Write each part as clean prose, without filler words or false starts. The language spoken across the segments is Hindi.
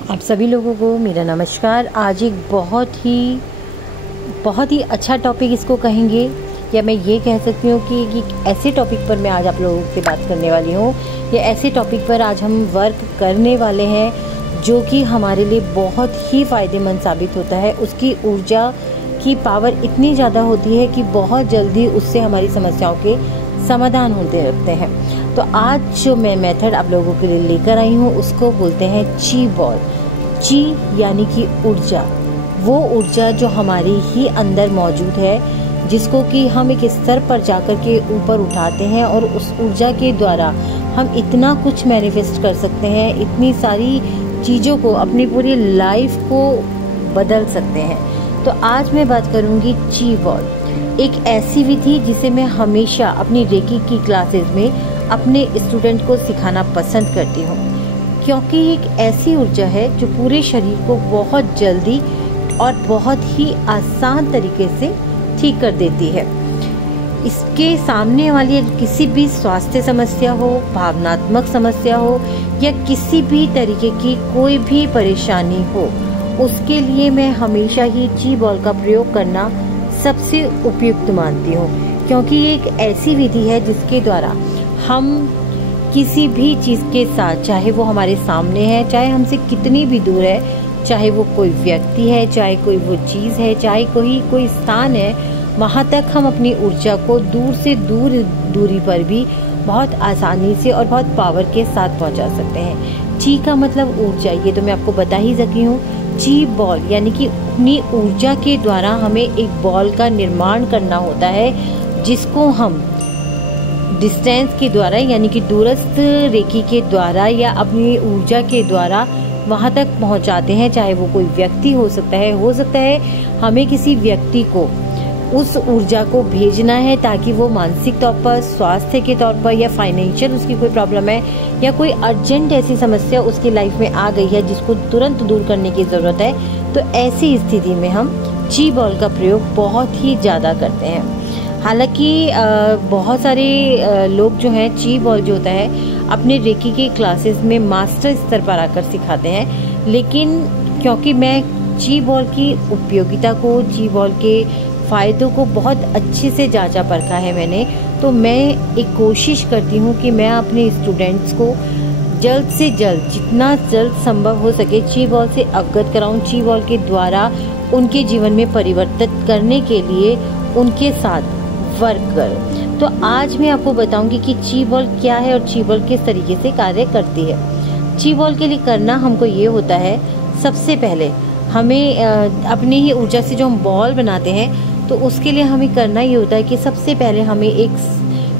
आप सभी लोगों को मेरा नमस्कार। आज एक बहुत ही अच्छा टॉपिक इसको कहेंगे, या मैं ये कह सकती हूँ कि ऐसे टॉपिक पर मैं आज आप लोगों से बात करने वाली हूँ, या ऐसे टॉपिक पर आज हम वर्क करने वाले हैं जो कि हमारे लिए बहुत ही फ़ायदेमंद साबित होता है। उसकी ऊर्जा की पावर इतनी ज़्यादा होती है कि बहुत जल्दी उससे हमारी समस्याओं के समाधान होते रहते हैं। तो आज जो मैं मेथड आप लोगों के लिए लेकर आई हूँ उसको बोलते हैं ची बॉल। ची यानी कि ऊर्जा, वो ऊर्जा जो हमारे ही अंदर मौजूद है, जिसको कि हम एक स्तर पर जाकर के ऊपर उठाते हैं और उस ऊर्जा के द्वारा हम इतना कुछ मैनिफेस्ट कर सकते हैं, इतनी सारी चीज़ों को, अपनी पूरी लाइफ को बदल सकते हैं। तो आज मैं बात करूंगी ची बॉल, एक ऐसी विधि जिसे मैं हमेशा अपनी रेकी की क्लासेस में अपने स्टूडेंट को सिखाना पसंद करती हूँ, क्योंकि एक ऐसी ऊर्जा है जो पूरे शरीर को बहुत जल्दी और बहुत ही आसान तरीके से ठीक कर देती है। इसके सामने वाली किसी भी स्वास्थ्य समस्या हो, भावनात्मक समस्या हो, या किसी भी तरीके की कोई भी परेशानी हो, उसके लिए मैं हमेशा ही ची बॉल का प्रयोग करना सबसे उपयुक्त मानती हूँ, क्योंकि ये एक ऐसी विधि है जिसके द्वारा हम किसी भी चीज़ के साथ, चाहे वो हमारे सामने है, चाहे हमसे कितनी भी दूर है, चाहे वो कोई व्यक्ति है, चाहे कोई वो चीज़ है, चाहे कोई स्थान है, वहाँ तक हम अपनी ऊर्जा को दूर से दूरी पर भी बहुत आसानी से और बहुत पावर के साथ पहुँचा सकते हैं। ची का मतलब ऊर्जा, ये तो मैं आपको बता ही सकी हूँ। ची बॉल यानी कि अपनी ऊर्जा के द्वारा हमें एक बॉल का निर्माण करना होता है, जिसको हम डिस्टेंस के द्वारा यानी कि दूरस्थ रेखी के द्वारा या अपनी ऊर्जा के द्वारा वहाँ तक पहुँचाते हैं। चाहे वो कोई व्यक्ति हो सकता है हमें किसी व्यक्ति को उस ऊर्जा को भेजना है, ताकि वो मानसिक तौर पर, स्वास्थ्य के तौर पर, या फाइनेंशियल उसकी कोई प्रॉब्लम है, या कोई अर्जेंट ऐसी समस्या उसकी लाइफ में आ गई है जिसको तुरंत दूर करने की ज़रूरत है। तो ऐसी स्थिति में हम ची बॉल का प्रयोग बहुत ही ज़्यादा करते हैं। हालांकि बहुत सारे लोग जो हैं ची बॉल जो होता है अपने रेकी के क्लासेस में मास्टर स्तर पर आकर सिखाते हैं, लेकिन क्योंकि मैं ची बॉल की उपयोगिता को, ची बॉल के फ़ायदों को बहुत अच्छे से जांचा परखा है मैंने, तो मैं एक कोशिश करती हूँ कि मैं अपने स्टूडेंट्स को जल्द से जल्द, जितना जल्द संभव हो सके, ची बॉल से अवगत कराऊँ, ची बॉल के द्वारा उनके जीवन में परिवर्तित करने के लिए उनके साथ वर्क कर। तो आज मैं आपको बताऊंगी कि ची बॉल क्या है और ची बॉल किस तरीके से कार्य करती है। ची बॉल के लिए करना हमको ये होता है, सबसे पहले हमें अपनी ही ऊर्जा से जो हम बॉल बनाते हैं, तो उसके लिए हमें करना ये होता है कि सबसे पहले हमें एक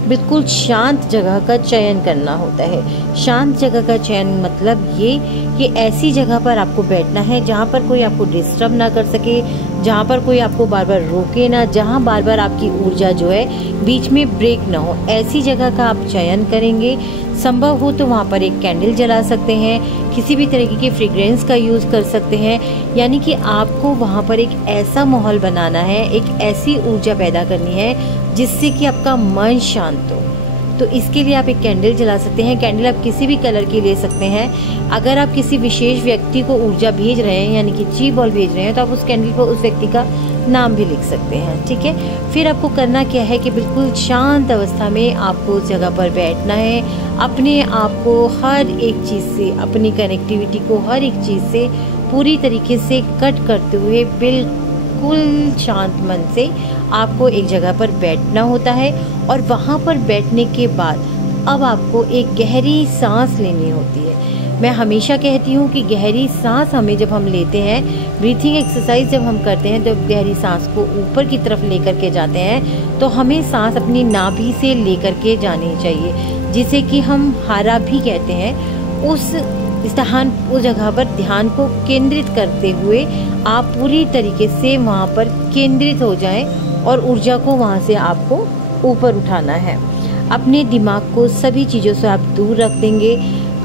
बिल्कुल शांत जगह का चयन करना होता है। शांत जगह का चयन मतलब ये कि ऐसी जगह पर आपको बैठना है जहाँ पर कोई आपको डिस्टर्ब ना कर सके, जहाँ पर कोई आपको बार बार रोके ना, जहाँ बार बार आपकी ऊर्जा जो है बीच में ब्रेक ना हो, ऐसी जगह का आप चयन करेंगे। संभव हो तो वहाँ पर एक कैंडल जला सकते हैं, किसी भी तरीके की फ्रेग्रेंस का यूज़ कर सकते हैं, यानी कि आपको वहाँ पर एक ऐसा माहौल बनाना है, एक ऐसी ऊर्जा पैदा करनी है जिससे कि आपका मन शांत हो। तो इसके लिए आप एक कैंडल जला सकते हैं। कैंडल आप किसी भी कलर की ले सकते हैं। अगर आप किसी विशेष व्यक्ति को ऊर्जा भेज रहे हैं, यानी कि ची बॉल भेज रहे हैं, तो आप उस कैंडल पर उस व्यक्ति का नाम भी लिख सकते हैं। ठीक है। फिर आपको करना क्या है कि बिल्कुल शांत अवस्था में आपको उस जगह पर बैठना है। अपने आप को हर एक चीज़ से, अपनी कनेक्टिविटी को हर एक चीज़ से पूरी तरीके से कट करते हुए बिल्कुल शांत मन से आपको एक जगह पर बैठना होता है। और वहाँ पर बैठने के बाद अब आपको एक गहरी सांस लेनी होती है। मैं हमेशा कहती हूँ कि गहरी सांस हमें जब हम लेते हैं, ब्रीथिंग एक्सरसाइज जब हम करते हैं, तो गहरी सांस को ऊपर की तरफ लेकर के जाते हैं, तो हमें सांस अपनी नाभि से लेकर के जानी चाहिए, जिसे कि हम हारा भी कहते हैं। उस जगह पर ध्यान को केंद्रित करते हुए आप पूरी तरीके से वहाँ पर केंद्रित हो जाएं और ऊर्जा को वहाँ से आपको ऊपर उठाना है। अपने दिमाग को सभी चीज़ों से आप दूर रख देंगे।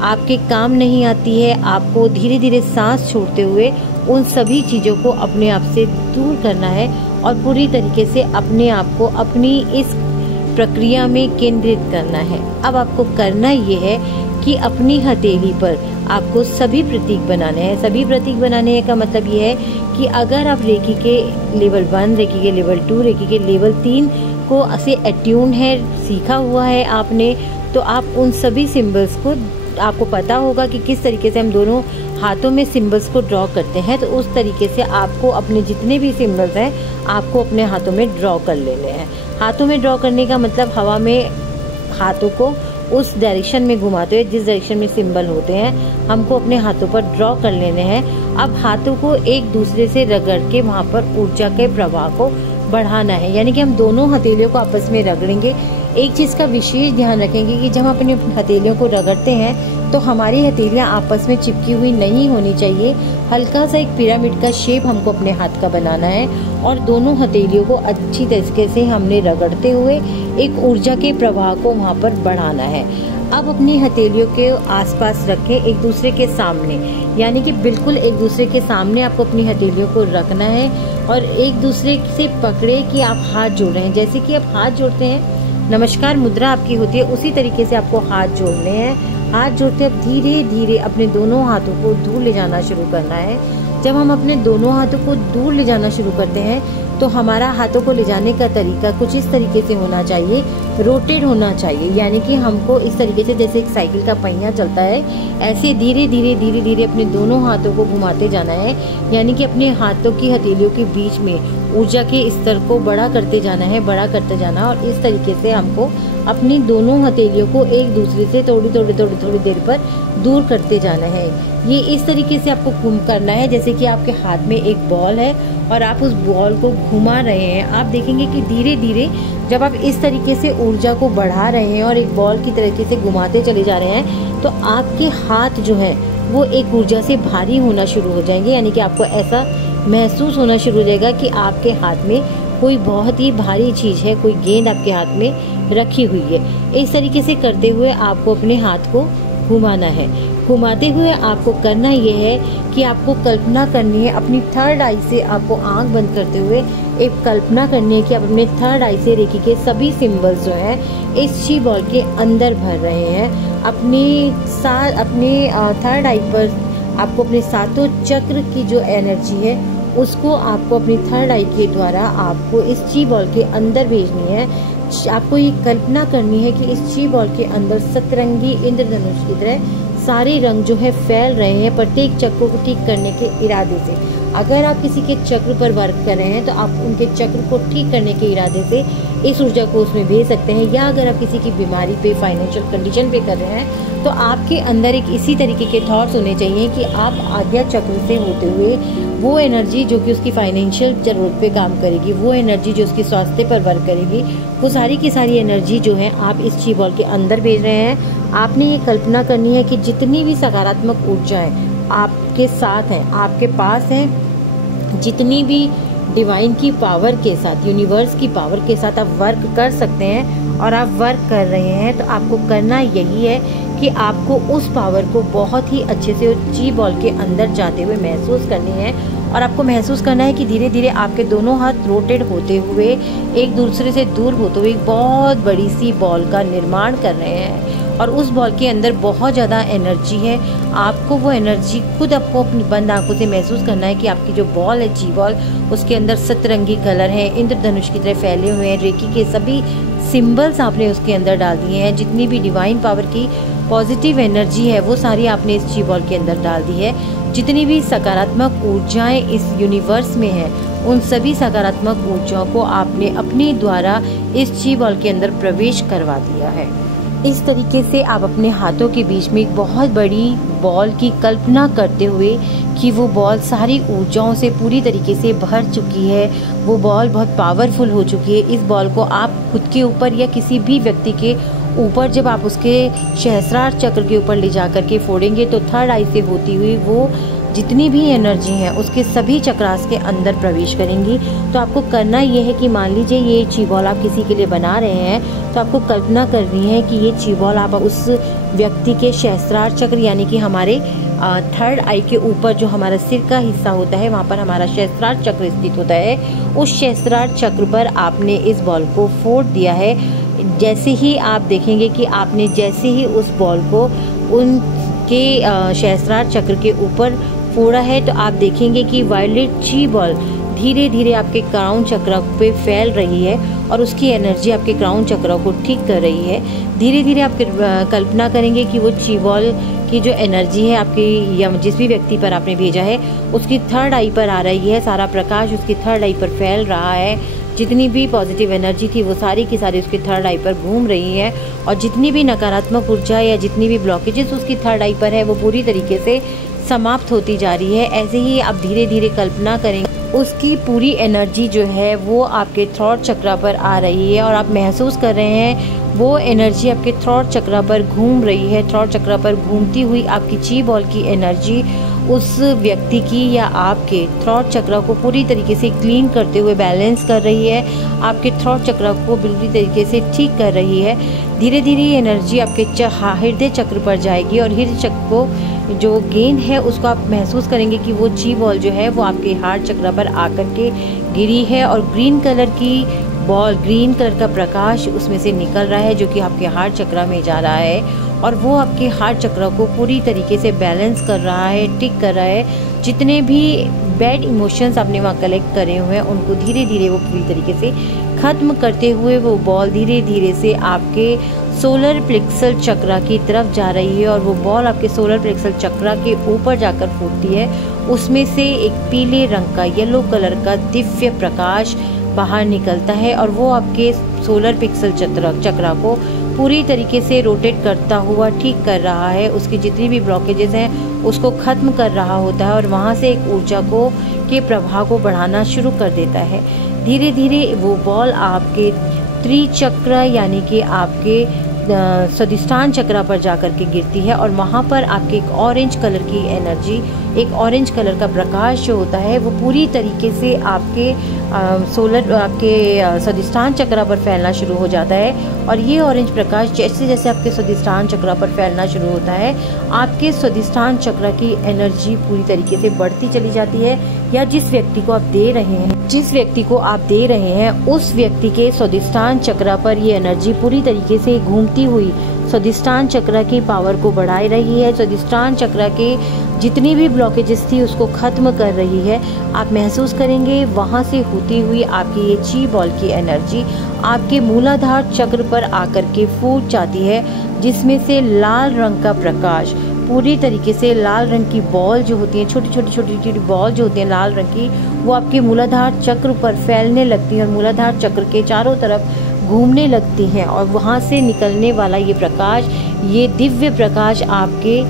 आपके काम नहीं आती है, आपको धीरे धीरे सांस छोड़ते हुए उन सभी चीज़ों को अपने आप से दूर करना है और पूरी तरीके से अपने आप को अपनी इस प्रक्रिया में केंद्रित करना है। अब आपको करना ये है कि अपनी हथेली पर आपको सभी प्रतीक बनाने हैं। सभी प्रतीक बनाने का मतलब ये है कि अगर आप रेकी के लेवल 1, रेकी के लेवल 2, रेकी के लेवल 3 को से अट्यून है, सीखा हुआ है आपने, तो आप उन सभी सिंबल्स को, आपको पता होगा कि किस तरीके से हम दोनों हाथों में सिंबल्स को ड्रॉ करते हैं। तो उस तरीके से आपको अपने जितने भी सिंबल्स हैं आपको अपने हाथों में ड्रॉ कर लेने हैं। हाथों में ड्रॉ करने का मतलब हवा में हाथों को उस डायरेक्शन में घुमाते हुए जिस डायरेक्शन में सिंबल होते हैं हमको अपने हाथों पर ड्रॉ कर लेने हैं। अब हाथों को एक दूसरे से रगड़ के वहाँ पर ऊर्जा के प्रवाह को बढ़ाना है, यानी कि हम दोनों हथेलियों को आपस में रगड़ेंगे। एक चीज़ का विशेष ध्यान रखेंगे कि जब हम अपनी हथेलियों को रगड़ते हैं तो हमारी हथेलियाँ आपस में चिपकी हुई नहीं होनी चाहिए। हल्का सा एक पिरामिड का शेप हमको अपने हाथ का बनाना है और दोनों हथेलियों को अच्छी तरीके से हमने रगड़ते हुए एक ऊर्जा के प्रवाह को वहाँ पर बढ़ाना है। अब अपनी हथेलियों के आसपास रखें, एक दूसरे के सामने, यानी कि बिल्कुल एक दूसरे के सामने आपको अपनी हथेलियों को रखना है और एक दूसरे से पकड़े कि आप हाथ जोड़ रहे हैं। जैसे कि आप हाथ जोड़ते हैं, नमस्कार मुद्रा आपकी होती है, उसी तरीके से आपको हाथ जोड़ने हैं। हाथ जोड़ते अब धीरे धीरे अपने दोनों हाथों को दूर ले जाना शुरू करना है। जब हम अपने दोनों हाथों को दूर ले जाना शुरू करते हैं तो हमारा हाथों को ले जाने का तरीका कुछ इस तरीके से होना चाहिए, रोटेट होना चाहिए, यानी कि हमको इस तरीके से जैसे एक साइकिल का पहिया चलता है ऐसे धीरे धीरे अपने दोनों हाथों को घुमाते जाना है, यानी कि अपने हाथों की हथेलियों के बीच में ऊर्जा के स्तर को बड़ा करते जाना है, बड़ा करते जाना। और इस तरीके से हमको अपनी दोनों हथेलियों को एक दूसरे से थोड़ी देर पर दूर करते जाना है। ये इस तरीके से आपको करना है जैसे कि आपके हाथ में एक बॉल है और आप उस बॉल को घुमा रहे हैं। आप देखेंगे कि धीरे धीरे जब आप इस तरीके से ऊर्जा को बढ़ा रहे हैं और एक बॉल की तरीके से घुमाते चले जा रहे हैं तो आपके हाथ जो है वो एक ऊर्जा से भारी होना शुरू हो जाएंगे, यानी कि आपको ऐसा महसूस होना शुरू हो जाएगा कि आपके हाथ में कोई बहुत ही भारी चीज़ है, कोई गेंद आपके हाथ में रखी हुई है। इस तरीके से करते हुए आपको अपने हाथ को घुमाना है। घुमाते हुए आपको करना ये है कि आपको कल्पना करनी है, अपनी थर्ड आई से आपको आंख बंद करते हुए एक कल्पना करनी है कि आप अपने थर्ड आई से रेकी के सभी सिंबल्स जो हैं इस ची बॉल के अंदर भर रहे हैं। अपनी थर्ड आई पर आपको अपने सातों चक्र की जो एनर्जी है उसको आपको अपनी थर्ड आई के द्वारा आपको इस ची बॉल के अंदर भेजनी है। आपको ये कल्पना करनी है कि इस ची बॉल के अंदर सतरंगी इंद्रधनुष की तरह सारे रंग जो है फैल रहे हैं प्रत्येक चक्र को ठीक करने के इरादे से। अगर आप किसी के चक्र पर वर्क कर रहे हैं तो आप उनके चक्र को ठीक करने के इरादे से इस ऊर्जा को उसमें भेज सकते हैं, या अगर आप किसी की बीमारी पे, फाइनेंशियल कंडीशन पे कर रहे हैं तो आपके अंदर एक इसी तरीके के थॉट्स होने चाहिए कि आप आज्ञा चक्र से होते हुए वो एनर्जी जो कि उसकी फाइनेंशियल जरूरत पे काम करेगी, वो एनर्जी जो उसके स्वास्थ्य पर वर्क करेगी, वो सारी की सारी एनर्जी जो है आप इस ची बॉल के अंदर भेज रहे हैं। आपने ये कल्पना करनी है कि जितनी भी सकारात्मक ऊर्जाएं आपके साथ हैं, आपके पास हैं, जितनी भी डिवाइन की पावर के साथ, यूनिवर्स की पावर के साथ आप वर्क कर सकते हैं और आप वर्क कर रहे हैं, तो आपको करना यही है कि आपको उस पावर को बहुत ही अच्छे से ची बॉल के अंदर जाते हुए महसूस करनी है। और आपको महसूस करना है कि धीरे धीरे आपके दोनों हाथ रोटेट होते हुए एक दूसरे से दूर होते हुए एक बहुत बड़ी सी बॉल का निर्माण कर रहे हैं और उस बॉल के अंदर बहुत ज़्यादा एनर्जी है। आपको वो एनर्जी खुद आपको अपनी बंद आंखों से महसूस करना है कि आपकी जो बॉल है, ची बॉल, उसके अंदर सतरंगी कलर है, इंद्रधनुष की तरह फैले हुए हैं, रेकी के सभी सिंबल्स आपने उसके अंदर डाल दिए हैं। जितनी भी डिवाइन पावर की पॉजिटिव एनर्जी है वो सारी आपने इस ची बॉल के अंदर डाल दी है। जितनी भी सकारात्मक ऊर्जाएं इस यूनिवर्स में हैं उन सभी सकारात्मक ऊर्जाओं को आपने अपने द्वारा इस ची बॉल के अंदर प्रवेश करवा दिया है। इस तरीके से आप अपने हाथों के बीच में एक बहुत बड़ी बॉल की कल्पना करते हुए कि वो बॉल सारी ऊर्जाओं से पूरी तरीके से भर चुकी है, वो बॉल बहुत पावरफुल हो चुकी है। इस बॉल को आप खुद के ऊपर या किसी भी व्यक्ति के ऊपर जब आप उसके सहस्रार चक्र के ऊपर ले जा करके फोड़ेंगे तो थर्ड आई से होती हुई वो जितनी भी एनर्जी है उसके सभी चक्रास के अंदर प्रवेश करेंगी। तो आपको करना ये है कि मान लीजिए ये ची बॉल आप किसी के लिए बना रहे हैं तो आपको कल्पना करनी है कि ये ची बॉल आप उस व्यक्ति के सहस्रार चक्र, यानी कि हमारे थर्ड आई के ऊपर जो हमारा सिर का हिस्सा होता है वहाँ पर हमारा सहस्रार चक्र स्थित होता है, उस सहस्रार चक्र पर आपने इस बॉल को फोड़ दिया है। जैसे ही आप देखेंगे कि आपने जैसे ही उस बॉल को उनके सहस्त्रार चक्र के ऊपर फोड़ा है, तो आप देखेंगे कि वायलेट ची बॉल धीरे धीरे आपके क्राउन चक्र पे फैल रही है और उसकी एनर्जी आपके क्राउन चक्र को ठीक कर रही है। धीरे धीरे आप कल्पना करेंगे कि वो ची बॉल की जो एनर्जी है आपकी या जिस भी व्यक्ति पर आपने भेजा है उसकी थर्ड आई पर आ रही है। सारा प्रकाश उसकी थर्ड आई पर फैल रहा है। जितनी भी पॉजिटिव एनर्जी थी वो सारी की सारी उसकी थर्ड आई पर घूम रही है और जितनी भी नकारात्मक ऊर्जा या जितनी भी ब्लॉकेजेस उसकी थर्ड आई पर है वो पूरी तरीके से समाप्त होती जा रही है। ऐसे ही आप धीरे धीरे कल्पना करेंगे उसकी पूरी एनर्जी जो है वो आपके थ्रोट चक्र पर आ रही है और आप महसूस कर रहे हैं वो एनर्जी आपके थ्रोट चक्र पर घूम रही है। थ्रोट चक्र पर घूमती हुई आपकी ची बॉल की एनर्जी उस व्यक्ति की या आपके थ्रोट चक्र को पूरी तरीके से क्लीन करते हुए बैलेंस कर रही है। आपके थ्रोट चक्र को बिल्कुल तरीके से ठीक कर रही है। धीरे धीरे ये एनर्जी आपके हृदय चक्र पर जाएगी और हृदय चक्र को जो गेंद है उसको आप महसूस करेंगे कि वो ची बॉल जो है वो आपके हार्ट चक्र पर आकर के गिरी है और ग्रीन कलर की बॉल, ग्रीन कलर का प्रकाश उसमें से निकल रहा है जो कि आपके हार्ट चक्र में जा रहा है और वो आपके हार्ट चक्र को पूरी तरीके से बैलेंस कर रहा है, ठीक कर रहा है। जितने भी बैड इमोशंस आपने वहाँ कलेक्ट करे हुए हैं उनको धीरे धीरे वो पूरी तरीके से ख़त्म करते हुए वो बॉल धीरे धीरे से आपके सोलर प्लेक्सल चक्र की तरफ जा रही है और वो बॉल आपके सोलर प्लेक्सल चक्र के ऊपर जाकर फूटती है। उसमें से एक पीले रंग का, येलो कलर का दिव्य प्रकाश बाहर निकलता है और वो आपके सोलर प्लेक्सल चक्र को पूरी तरीके से रोटेट करता हुआ ठीक कर रहा है। उसकी जितनी भी ब्लॉकेजेस हैं उसको ख़त्म कर रहा होता है और वहाँ से एक ऊर्जा को के प्रभाव को बढ़ाना शुरू कर देता है। धीरे धीरे वो बॉल आपके त्रिचक्र यानी कि आपके स्वादिष्टान चक्र पर जाकर के गिरती है और वहाँ पर आपके एक ऑरेंज कलर की एनर्जी, एक ऑरेंज कलर का प्रकाश जो होता है वो पूरी तरीके से आपके आपके स्वादिष्टान चक्र पर फैलना शुरू हो जाता है। और ये ऑरेंज प्रकाश जैसे जैसे आपके स्वादिष्टान चक्र पर फैलना शुरू होता है आपके स्वादिष्टान चक्र की एनर्जी पूरी तरीके से बढ़ती चली जाती है। या जिस व्यक्ति को आप दे रहे हैं उस व्यक्ति के स्वादिष्टान चक्र पर ये एनर्जी पूरी तरीके से घूमती हुई स्वादिष्टान चक्र की पावर को बढ़ा रही है। स्वादिष्टान चक्र के जितनी भी ब्लॉकेजेस थी उसको ख़त्म कर रही है। आप महसूस करेंगे वहाँ से होती हुई आपकी ये ची बॉल की एनर्जी आपके मूलाधार चक्र पर आकर के फूट जाती है, जिसमें से लाल रंग का प्रकाश पूरी तरीके से लाल रंग की बॉल जो होती हैं, छोटी छोटी बॉल जो होती हैं लाल रंग की, वो आपके मूलाधार चक्र पर फैलने लगती हैं और मूलाधार चक्र के चारों तरफ घूमने लगती हैं और वहाँ से निकलने वाला ये प्रकाश, ये दिव्य प्रकाश आपके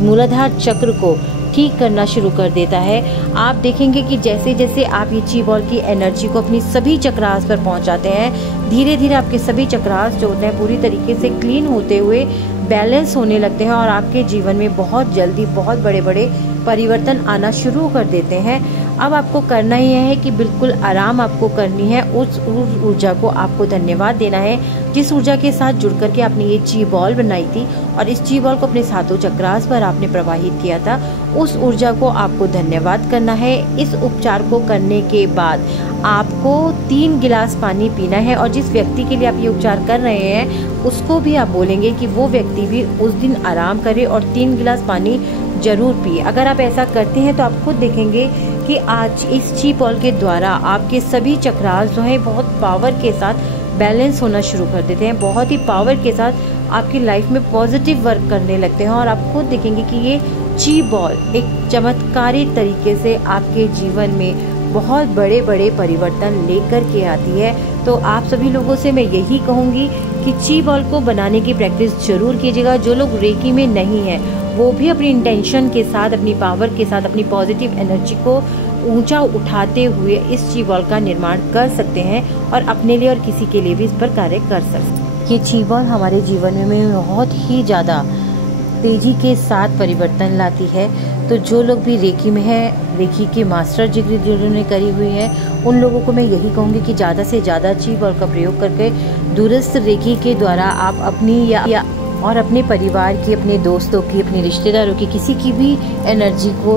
मूलाधार चक्र को ठीक करना शुरू कर देता है। आप देखेंगे कि जैसे जैसे आप ये ची बॉल की एनर्जी को अपनी सभी चक्रास पर पहुंचाते हैं, धीरे धीरे आपके सभी चक्रास जो होते हैं पूरी तरीके से क्लीन होते हुए बैलेंस होने लगते हैं और आपके जीवन में बहुत जल्दी बहुत बड़े बड़े परिवर्तन आना शुरू कर देते हैं। अब आपको करना ही है कि बिल्कुल आराम आपको करनी है। उस ऊर्जा को आपको धन्यवाद देना है जिस ऊर्जा के साथ जुड़ करके आपने ये ची बॉल बनाई थी और इस ची बॉल को अपने सातों चक्रास पर आपने प्रवाहित किया था। उस ऊर्जा को आपको धन्यवाद करना है। इस उपचार को करने के बाद आपको 3 गिलास पानी पीना है और जिस व्यक्ति के लिए आप ये उपचार कर रहे हैं उसको भी आप बोलेंगे कि वो व्यक्ति भी उस दिन आराम करे और 3 गिलास पानी जरूर पिए। अगर आप ऐसा करते हैं तो आप खुद देखेंगे कि आज इस ची बॉल के द्वारा आपके सभी चक्रास जो हैं बहुत पावर के साथ बैलेंस होना शुरू कर देते हैं, बहुत ही पावर के साथ आपकी लाइफ में पॉजिटिव वर्क करने लगते हैं और आप खुद देखेंगे कि ये ची बॉल एक चमत्कारी तरीके से आपके जीवन में बहुत बड़े बड़े परिवर्तन लेकर के आती है। तो आप सभी लोगों से मैं यही कहूँगी कि ची बॉल को बनाने की प्रैक्टिस जरूर कीजिएगा। जो लोग रेकी में नहीं हैं वो भी अपनी इंटेंशन के साथ, अपनी पावर के साथ, अपनी पॉजिटिव एनर्जी को ऊंचा उठाते हुए इस ची बॉल का निर्माण कर सकते हैं और अपने लिए और किसी के लिए भी इस पर कार्य कर सकते हैं। ये ची बॉल हमारे जीवन में बहुत ही ज़्यादा तेजी के साथ परिवर्तन लाती है। तो जो लोग भी रेकी में हैं, रेकी के मास्टर डिग्री जिन्होंने करी हुई है, उन लोगों को मैं यही कहूँगी कि ज़्यादा से ज़्यादा ची बॉल का प्रयोग करके दूरस्थ रेकी के द्वारा आप अपनी या और अपने परिवार की, अपने दोस्तों की, अपने रिश्तेदारों की, किसी की भी एनर्जी को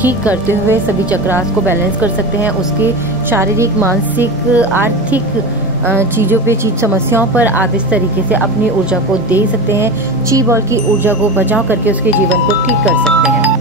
ठीक करते हुए सभी चक्रास को बैलेंस कर सकते हैं। उसके शारीरिक, मानसिक, आर्थिक चीज़ों पे, चीज समस्याओं पर आप इस तरीके से अपनी ऊर्जा को दे सकते हैं। ची बॉल की ऊर्जा को बचाव करके उसके जीवन को ठीक कर सकते हैं।